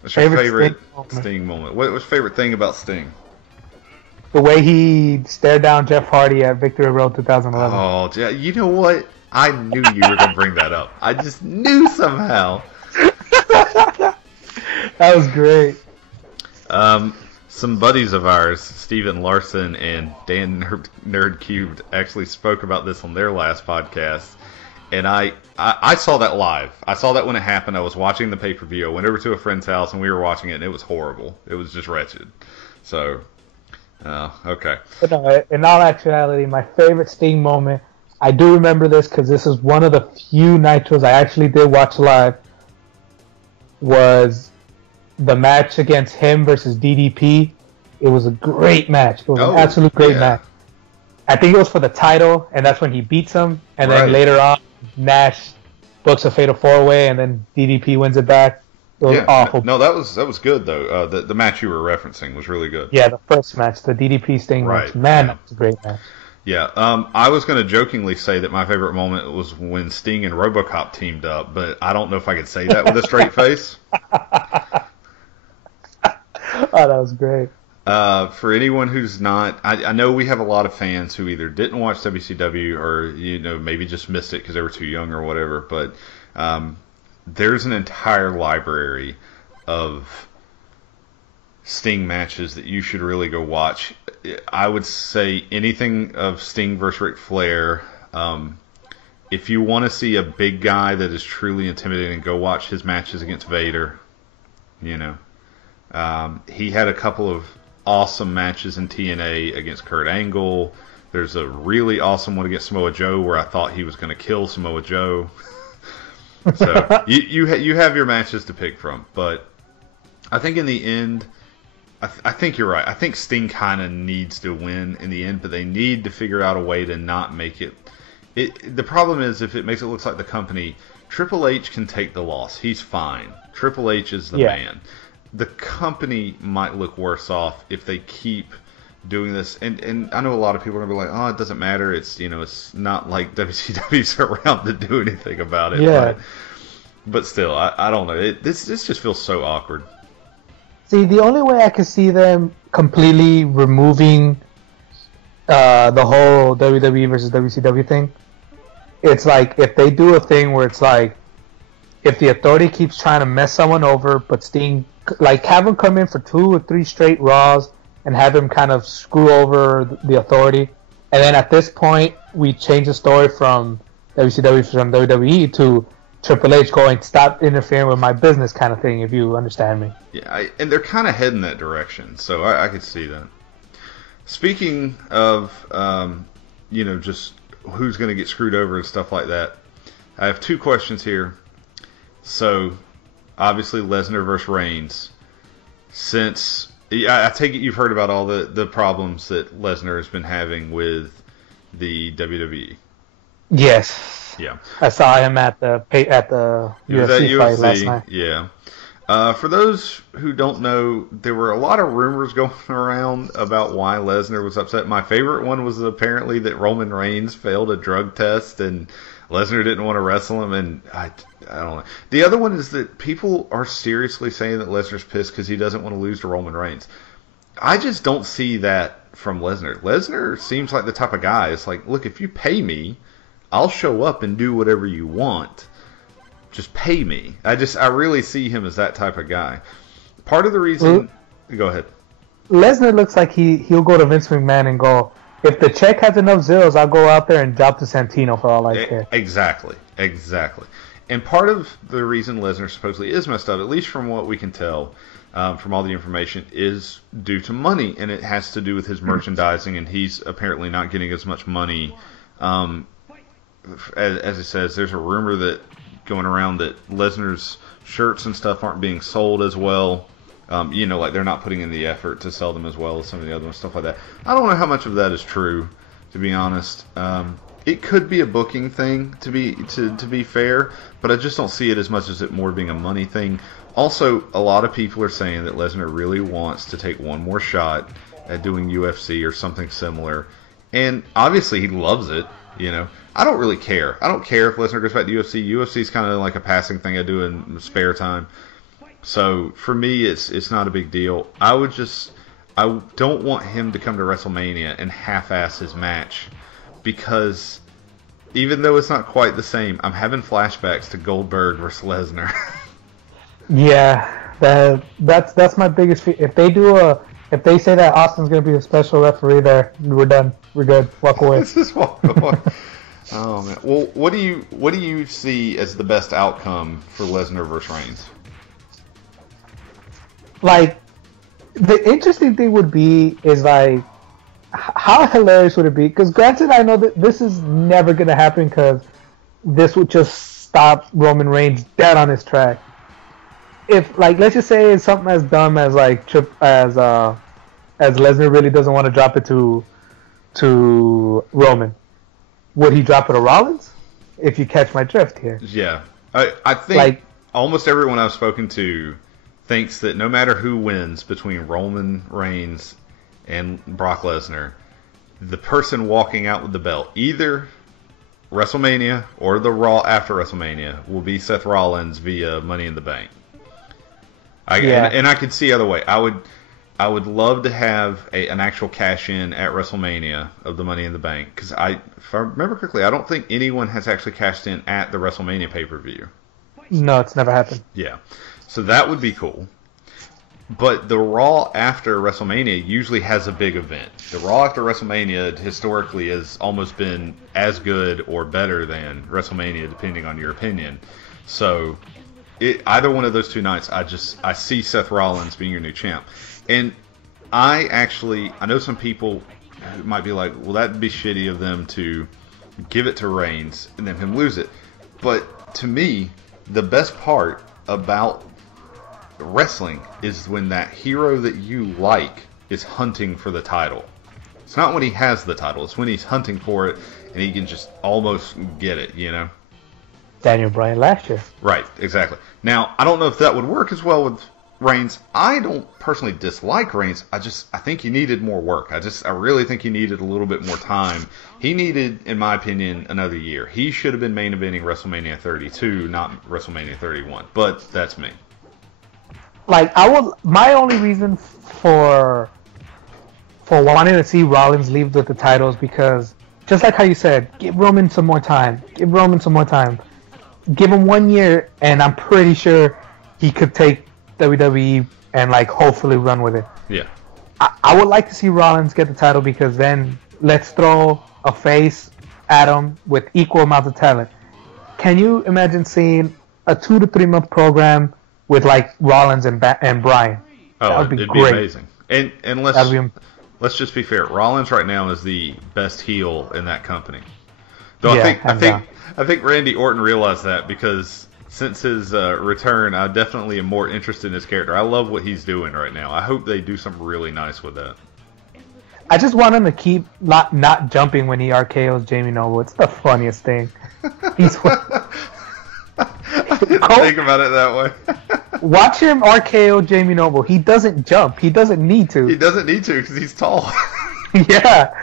What's your favorite Sting moment? What's your favorite thing about Sting? The way he stared down Jeff Hardy at Victory Road 2011. Oh, you know what? I knew you were going to bring that up. I just knew somehow. That was great. Some buddies of ours, Steven Larson and Dan Nerd Cubed, actually spoke about this on their last podcast. And I saw that live. I saw that when it happened. I was watching the pay-per-view. I went over to a friend's house and we were watching it, and it was horrible. It was just wretched. So, okay. But no, in all actuality, my favorite Sting moment, I do remember this because this is one of the few Nitros I actually did watch live, was the match against him versus DDP. It was a great match. It was an absolute great match. I think it was for the title, and that's when he beats him. And then later on, Nash books a fatal 4-way, and then DDP wins it back. It was awful. No, that was good though. The match you were referencing was really good. Yeah, the first match, the DDP Sting match. Man, that was a great match. Yeah, I was going to jokingly say that my favorite moment was when Sting and RoboCop teamed up, but I don't know if I could say that with a straight face. Oh, that was great. For anyone who's not, I know we have a lot of fans who either didn't watch WCW or maybe just missed it because they were too young or whatever. But there's an entire library of Sting matches that you should really go watch. I would say anything of Sting versus Ric Flair. If you want to see a big guy that is truly intimidating, go watch his matches against Vader. He had a couple of awesome matches in TNA against Kurt Angle. There's a really awesome one against Samoa Joe where I thought he was going to kill Samoa Joe. So you have your matches to pick from, but I think in the end, I think you're right. I think Sting kind of needs to win in the end, but they need to figure out a way to not make it. The problem is if it makes it look like the company, Triple H can take the loss. He's fine. Triple H is the man. The company might look worse off if they keep doing this. And I know a lot of people are going to be like, oh, it doesn't matter. It's it's not like WCW's around to do anything about it. Yeah. But still, I don't know. This just feels so awkward. See, the only way I could see them completely removing the whole WWE versus WCW thing, it's like if they do a thing where it's like, if the Authority keeps trying to mess someone over, but Sting, like, have him come in for 2 or 3 straight Raws and have him kind of screw over the Authority, and then at this point we change the story from WCW from WWE to Triple H going, stop interfering with my business kind of thing, if you understand me. Yeah, and they're kind of heading that direction, so I could see that. Speaking of, just who's going to get screwed over and stuff like that, I have 2 questions here. So, obviously Lesnar versus Reigns. Since I take it you've heard about all the problems that Lesnar has been having with the WWE. Yes. Yeah. I saw him at the UFC fight last night. Yeah. For those who don't know, there were a lot of rumors going around about why Lesnar was upset. My favorite one was apparently that Roman Reigns failed a drug test and Lesnar didn't want to wrestle him, and I don't know. The other one is that people are seriously saying that Lesnar's pissed because he doesn't want to lose to Roman Reigns. I just don't see that from Lesnar. Lesnar seems like the type of guy. It's like, look, if you pay me, I'll show up and do whatever you want. Just pay me. I really see him as that type of guy. Part of the reason... Go ahead. Lesnar looks like he'll go to Vince McMahon and go, if the check has enough zeros, I'll go out there and drop to Santino for all I care. Exactly. And part of the reason Lesnar supposedly is messed up, at least from what we can tell from all the information, is due to money. And it has to do with his merchandising, and he's apparently not getting as much money. As it says, there's a rumor that going around that Lesnar's shirts and stuff aren't being sold as well. Like they're not putting in the effort to sell them as well as some of the other ones, stuff like that. I don't know how much of that is true, to be honest. It could be a booking thing, to be fair, but I just don't see it as much as it more being a money thing. Also, a lot of people are saying that Lesnar really wants to take one more shot at doing UFC or something similar, And obviously he loves it, you know. I don't really care. I don't care if Lesnar goes back to UFC. UFC is kind of like a passing thing I do in spare time. So for me, it's not a big deal. I don't want him to come to WrestleMania and half-ass his match, because even though it's not quite the same, I'm having flashbacks to Goldberg versus Lesnar. Yeah, that's my biggest fear. If they say that Austin's gonna be a special referee there, we're done. We're good. Walk away. Just walk away. Oh man. Well, what do you see as the best outcome for Lesnar versus Reigns? Like, the interesting thing would be is like, how hilarious would it be? Because granted, I know that this is never gonna happen, because this would just stop Roman Reigns dead on his track. If, like, let's just say it's something as dumb as like as Lesnar really doesn't want to drop it to Roman, would he drop it to Rollins? If you catch my drift here. Yeah, I think like, almost everyone I've spoken to thinks that no matter who wins between Roman Reigns and Brock Lesnar, the person walking out with the belt, either WrestleMania or the Raw after WrestleMania, will be Seth Rollins via Money in the Bank. And I could see either way. I would love to have an actual cash-in at WrestleMania of the Money in the Bank, because if I remember correctly, I don't think anyone has actually cashed in at the WrestleMania pay-per-view. No, it's never happened. Yeah. So that would be cool. But the Raw after WrestleMania usually has a big event. The Raw after WrestleMania historically has almost been as good or better than WrestleMania, depending on your opinion. So either one of those two nights, I see Seth Rollins being your new champ. And I know some people who might be like, well, that'd be shitty of them to give it to Reigns and then him lose it. But to me, the best part about wrestling is when that hero that you like is hunting for the title. It's not when he has the title, it's when he's hunting for it and he can just almost get it, you know? Daniel Bryan last year. Right, exactly. Now, I don't know if that would work as well with Reigns. I don't personally dislike Reigns. I think he needed more work. I really think he needed a little bit more time. He needed, in my opinion, another year. He should have been main eventing WrestleMania 32, not WrestleMania 31. But that's me. Like, my only reason for wanting to see Rollins leave with the titles, because just like how you said, give Roman some more time. Give him 1 year, and I'm pretty sure he could take WWE and like hopefully run with it. Yeah. I would like to see Rollins get the title, because then let's throw a face at him with equal amounts of talent. Can you imagine seeing a 2 to 3 month program with like Rollins and Bryan? Oh, that would be it'd great. Be amazing. And let's just be fair. Rollins right now is the best heel in that company. Though yeah, I think Randy Orton realized that, because since his return, I definitely am more interested in his character. I love what he's doing right now. I hope they do something really nice with that. I just want him to keep not jumping when he RKO's Jamie Noble. It's the funniest thing. I didn't think about it that way. Watch him RKO Jamie Noble. He doesn't jump. He doesn't need to. He doesn't need to because he's tall. Yeah.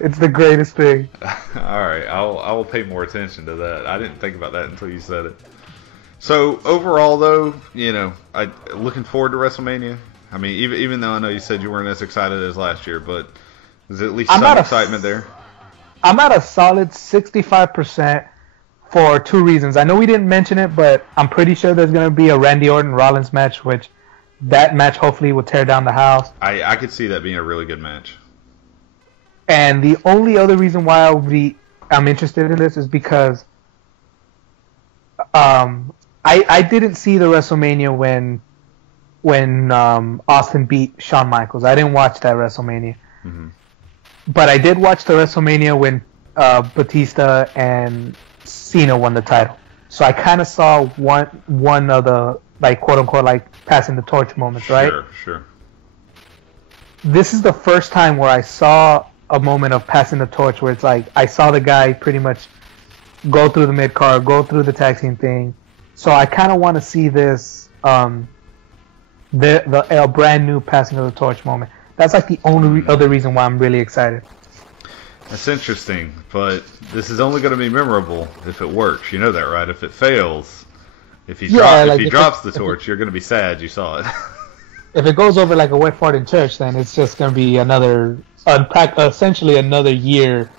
It's the greatest thing. Alright, I will pay more attention to that. I didn't think about that until you said it. So, overall though, you know, looking forward to WrestleMania. I mean, even though I know you said you weren't as excited as last year, but there's at least some excitement there. I'm at a solid 65% for 2 reasons. I know we didn't mention it, but I'm pretty sure there's going to be a Randy Orton-Rollins match, which that match hopefully will tear down the house. I could see that being a really good match. And the only other reason why I'm interested in this is because I didn't see the WrestleMania when Austin beat Shawn Michaels. I didn't watch that WrestleMania. Mm-hmm. But I did watch the WrestleMania when Batista and Cena won the title. So I kind of saw one of the, like, quote-unquote, like, passing the torch moments, right? Sure. This is the first time where I saw a moment of passing the torch where it's like I saw the guy pretty much go through the mid-card, go through the tag team thing. So I kind of want to see this a brand new passing of the torch moment. That's like the only other reason why I'm really excited. That's interesting, but this is only going to be memorable if it works. You know that, right? If it fails, if he drops the torch, you're going to be sad you saw it. If it goes over like a wet fart in church, then it's just going to be essentially another year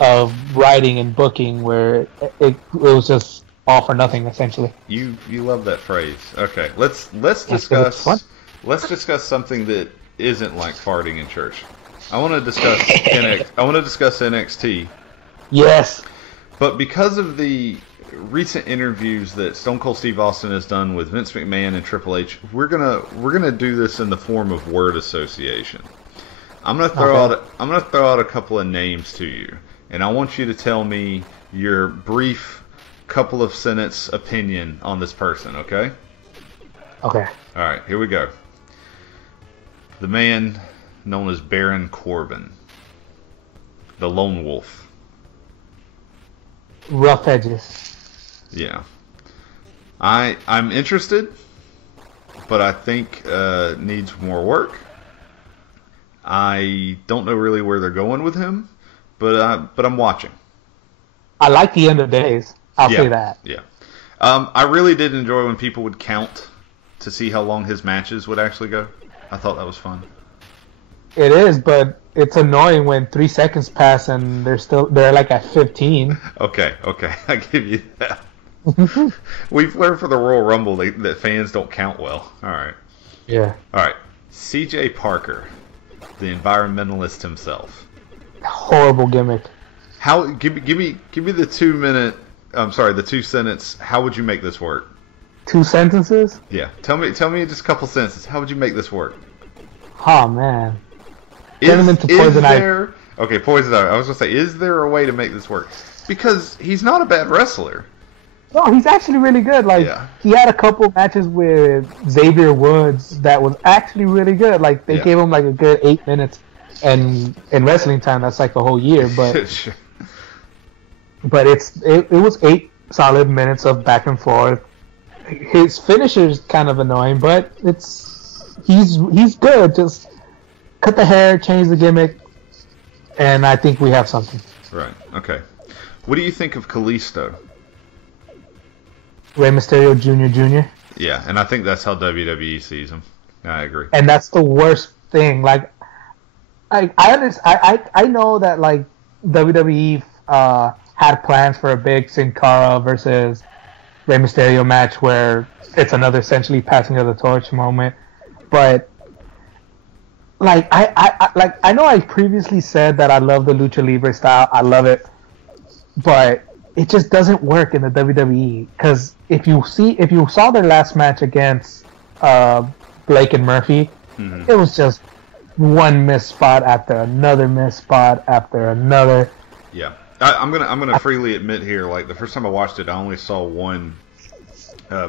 of writing and booking where it was just all for nothing, essentially. You love that phrase. Okay, let's discuss something that isn't like farting in church. I want to discuss NXT. Yes. But because of the recent interviews that Stone Cold Steve Austin has done with Vince McMahon and Triple H, we're gonna do this in the form of word association. I'm gonna throw out a couple of names to you, and I want you to tell me your brief couple of sentence opinion on this person. Okay? Okay. All right. Here we go. The man known as Baron Corbin, the Lone Wolf. Rough edges. Yeah. I'm interested, but I think needs more work. I don't know really where they're going with him, but I'm watching. I like the end of days. I'll say that. Yeah. I really did enjoy when people would count to see how long his matches would actually go. I thought that was fun. It is, but it's annoying when 3 seconds pass and they're like at 15. Okay, I give you that. We've learned for the Royal Rumble that fans don't count well. All right. Yeah. All right. C.J. Parker, the environmentalist himself. Horrible gimmick. How? Give me the 2 minute. I'm sorry, the 2 sentence. How would you make this work? 2 sentences? Yeah. Tell me just a couple sentences. How would you make this work? Oh man. Turn him into Poison Ivy. Okay, Poison Ivy. I was gonna say, is there a way to make this work? Because he's not a bad wrestler. No, he's actually really good. He had a couple matches with Xavier Woods that was actually really good. Like they gave him like a good 8 minutes, and in wrestling time that's like a whole year. But Sure. but it was 8 solid minutes of back and forth. His finisher's kind of annoying, but he's good. Just cut the hair, change the gimmick, and I think we have something. Right. Okay. What do you think of Kalisto? Rey Mysterio Jr. Yeah, and I think that's how WWE sees him. I agree. And that's the worst thing. Like, I know that like WWE had plans for a big Sin Cara versus Rey Mysterio match where it's another essentially passing of the torch moment, but like I know I previously said that I love the Lucha Libre style. I love it, but it just doesn't work in the WWE. Because if you saw their last match against Blake and Murphy, it was just one missed spot after another missed spot after another. Yeah, I'm gonna freely admit here, like the first time I watched it, I only saw one,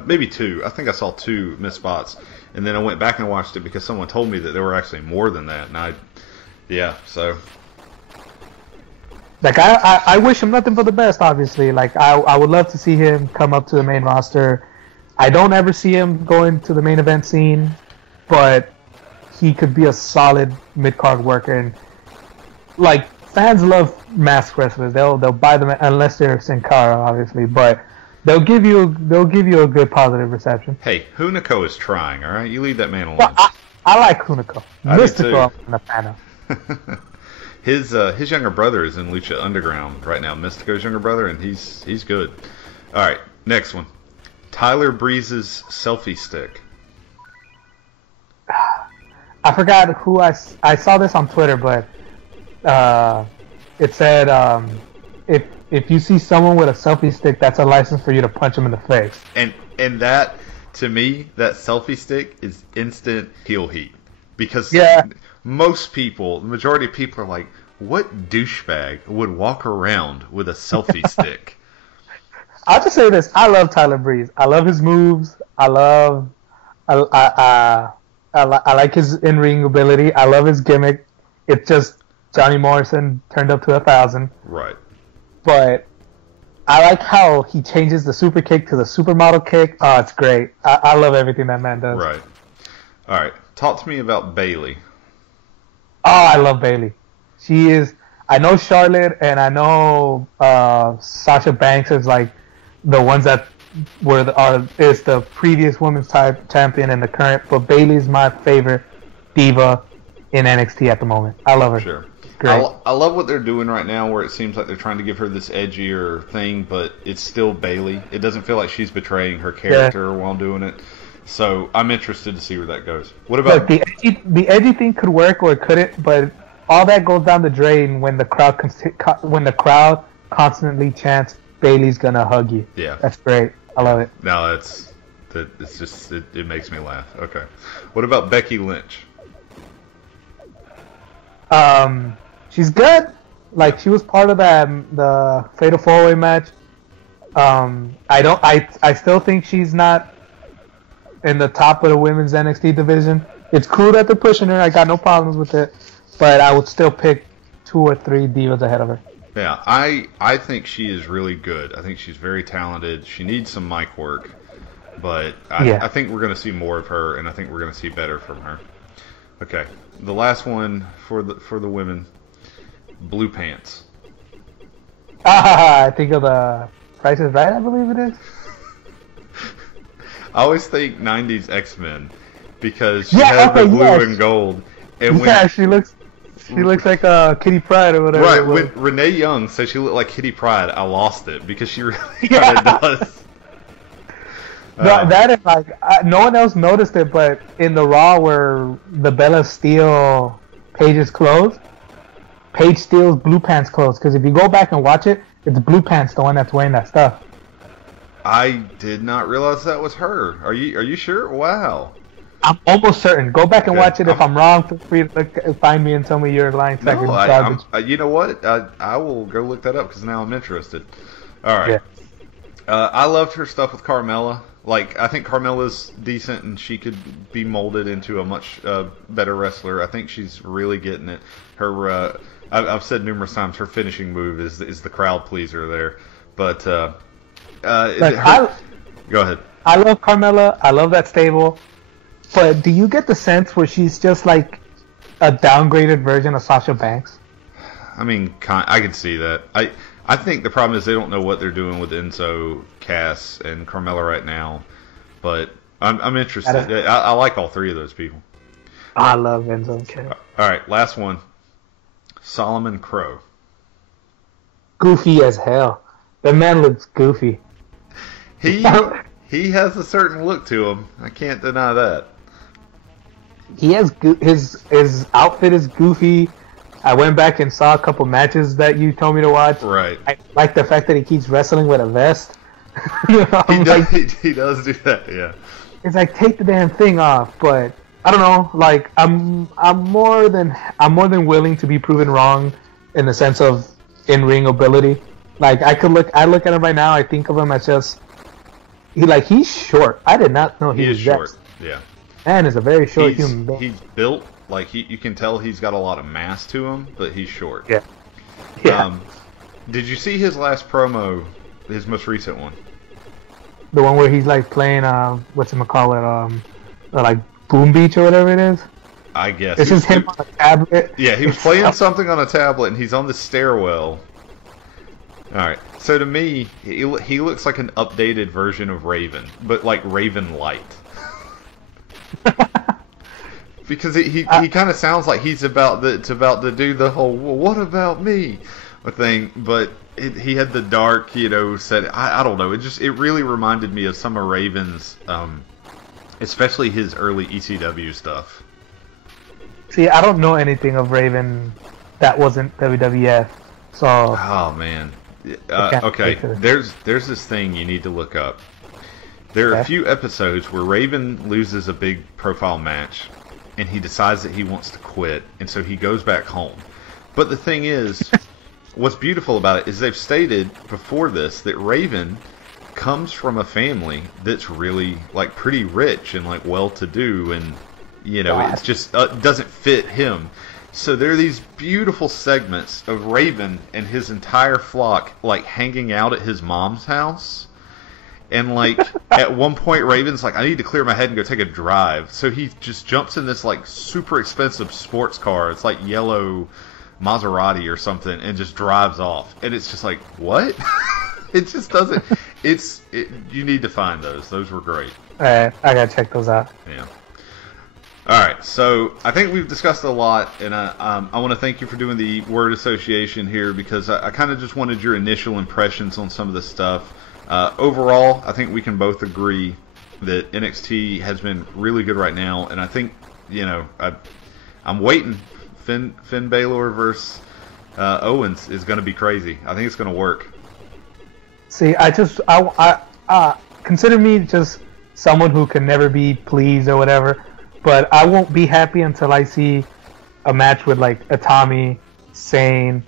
maybe two. I think I saw 2 missed spots, and then I went back and watched it because someone told me that there were actually more than that, and so. Like I wish him nothing but the best. Obviously, like I would love to see him come up to the main roster. I don't ever see him going to the main event scene, but he could be a solid mid-card worker. And like fans love masked wrestlers. They'll buy them unless they're Sin Cara, obviously, but they'll give you a good positive reception. Hey, Hunico is trying. All right, you leave that man alone. Well, I like Hunico. Mystical, I'm a fan of. His younger brother is in Lucha Underground right now. Mystico's younger brother, and he's good. All right, next one. Tyler Breeze's selfie stick. I forgot who I saw this on Twitter, but it said if you see someone with a selfie stick, that's a license for you to punch them in the face. And that, to me, that selfie stick is instant heel heat. Because most people, the majority of people are like, what douchebag would walk around with a selfie stick? I'll just say this. I love Tyler Breeze. I love his moves. I like his in-ring ability. I love his gimmick. It's just Johnny Morrison turned up to 1,000. Right. But I like how he changes the super kick to the supermodel kick. Oh, it's great. I love everything that man does. Right. All right. Talk to me about Bayley. Oh, I love Bayley. She is. I know Charlotte and I know Sasha Banks is like the ones that is the previous women's champion and the current, but Bayley's my favorite diva in NXT at the moment. I love her. Sure. Great. I love what they're doing right now, where it seems like they're trying to give her this edgier thing, but it's still Bayley. It doesn't feel like she's betraying her character while doing it. So I'm interested to see where that goes. What about the edgy thing could work or it couldn't, but all that goes down the drain when the crowd constantly chants Bayley's gonna hug you. Yeah, that's great. I love it. No, it's just it makes me laugh. Okay, what about Becky Lynch? She's good. Like she was part of the Fatal 4-Way match. I still think she's not in the top of the women's NXT division. It's cool that they're pushing her. I got no problems with it, but I would still pick 2 or 3 divas ahead of her. Yeah, I think she is really good. I think she's very talented. She needs some mic work, but I think we're going to see more of her, and I think we're going to see better from her. Okay, the last one for the women, Blue Pants. I think of the Price is Right, I believe it is. I always think 90s X-Men because she has the blue and gold. And she looks like Kitty Pryde or whatever. Right, when Renee Young said she looked like Kitty Pryde, I lost it because she really kind of does. No, that is like no one else noticed it, but in the Raw where the Bella Steel Paige's clothes, Paige steals Blue Pants clothes because if you go back and watch it, it's Blue Pants the one that's wearing that stuff. I did not realize that was her. Are you sure? Wow. I'm almost certain. Go back and watch it. If I'm wrong, feel free to find me and tell me you're lying. No, you know what? I will go look that up because now I'm interested. All right. Yeah. I loved her stuff with Carmella. Like, I think Carmella's decent and she could be molded into a much better wrestler. I think she's really getting it. Her, I've said numerous times, her finishing move is the crowd pleaser there. But go ahead. I love Carmella. I love that stable. But do you get the sense where she's just like a downgraded version of Sasha Banks? I mean, I can see that. I think the problem is they don't know what they're doing with Enzo, Cass, and Carmella right now. But I'm interested. I like all 3 of those people. I love Enzo and Cass. All right, last one. Solomon Crow. Goofy as hell. The man looks goofy. He has a certain look to him. I can't deny that. He has his outfit is goofy. I went back and saw a couple matches that you told me to watch. Right. I like the fact that he keeps wrestling with a vest. He does do that. Yeah. It's like take the damn thing off, but I don't know. Like I'm more than willing to be proven wrong in the sense of in-ring ability. Like I look at him right now. I think of him as just he's short. I did not know he was short. That. Yeah. Man is a very short human being. He's built like you can tell he's got a lot of mass to him, but he's short. Yeah. Yeah. Did you see his last promo? His most recent one. The one where he's like playing whatchamacallit, like Boom Beach or whatever it is. I guess. This is him on a tablet. Yeah, he was playing something on a tablet, and he's on the stairwell. All right. So to me, he looks like an updated version of Raven, but like Raven Light. Because he kind of sounds like he's about to do the whole well, what about me thing, but he had the dark, set. I don't know. It really reminded me of some of Raven's, especially his early ECW stuff. See, I don't know anything of Raven that wasn't WWF, so. Oh man. Okay. There's this thing you need to look up. There are a few episodes where Raven loses a big profile match, and he decides that he wants to quit, and so he goes back home. But the thing is, what's beautiful about it is they've stated before this that Raven comes from a family that's really like pretty rich and like well-to-do, and it's just doesn't fit him. So there are these beautiful segments of Raven and his entire flock like hanging out at his mom's house. And like at one point Raven's like, I need to clear my head and go take a drive. So he just jumps in this like super expensive sports car. It's like yellow Maserati or something and just drives off. And it's just like, what? It just doesn't. You need to find those. Those were great. I gotta check those out. Yeah. All right, so I think we've discussed a lot, and I want to thank you for doing the word association here because I kind of just wanted your initial impressions on some of this stuff. Overall, I think we can both agree that NXT has been really good right now, and I think, I'm waiting. Finn Balor versus Owens is going to be crazy. I think it's going to work. See, I consider me just someone who can never be pleased or whatever, but I won't be happy until I see a match with like Itami, Sane,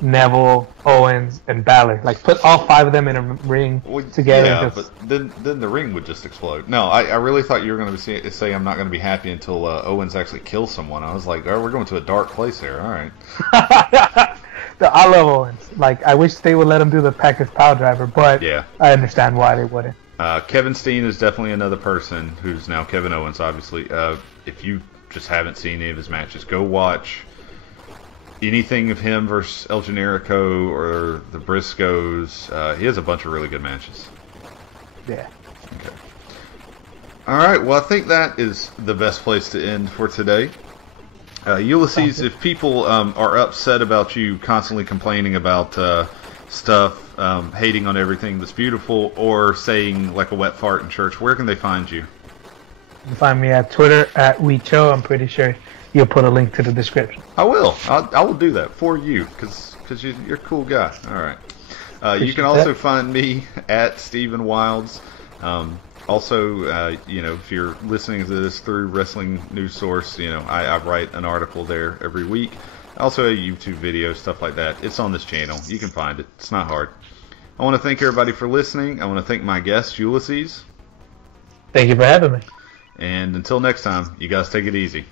Neville, Owens, and Balor. Like put all 5 of them in a ring together. Yeah, but then the ring would just explode. No, I really thought you were going to say I'm not going to be happy until Owens actually kills someone. I was like, oh, we're going to a dark place here. All right. I love Owens. Like I wish they would let him do the package power driver, but yeah. I understand why they wouldn't. Kevin Steen is definitely another person who's now Kevin Owens, obviously. If you just haven't seen any of his matches, go watch anything of him versus El Generico or the Briscoes. He has a bunch of really good matches. Yeah. Okay. All right. Well, I think that is the best place to end for today. Ulysses, if people are upset about you constantly complaining about stuff, hating on everything that's beautiful, or saying like a wet fart in church, where can they find you? You can find me at Twitter at WeCho. I'm pretty sure you'll put a link to the description. I will. I will do that for you because you're a cool guy. All right. You can also find me at Stephen Wilds. Also, if you're listening to this through Wrestling News Source, I write an article there every week. Also a YouTube video, stuff like that. It's on this channel. You can find it. It's not hard. I want to thank everybody for listening. I want to thank my guest, Ulysses. Thank you for having me. And until next time, you guys take it easy.